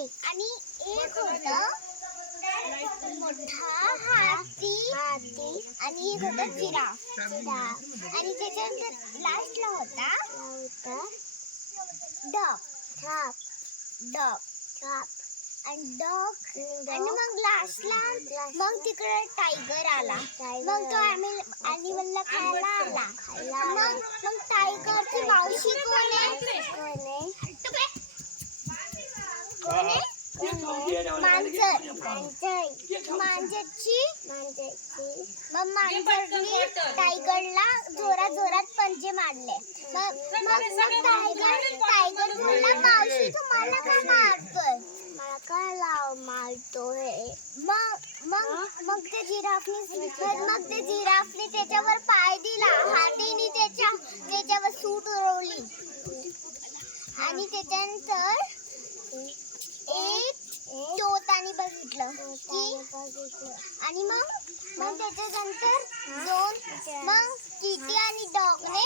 आणि एक होता मोठा हाती आणि एक होता जिराफ आणि त्याच्यानंतर लास्टला होता डॉग आणि आणि मग लास्टला मग तिकडे टायगर आला. मग तो ॲनिमलला खायला आला. मग टायगरची मावशी कोण आहे? मांजरची मग मांजरनी टायगरला जोरात जोरात पंजे मारले. मग टायगर बोलला, मावशी तुम्हाला का मारतोय? मला काय मारतोय? मग ते जिराफने त्याच्यावर पाय दिला, हातीने त्याच्यावर सूट उडवली आणि त्याच्यानंतर एक चोतानी बघितलं की आणि मग त्याच्यानंतर मग चीटी आणि डॉगने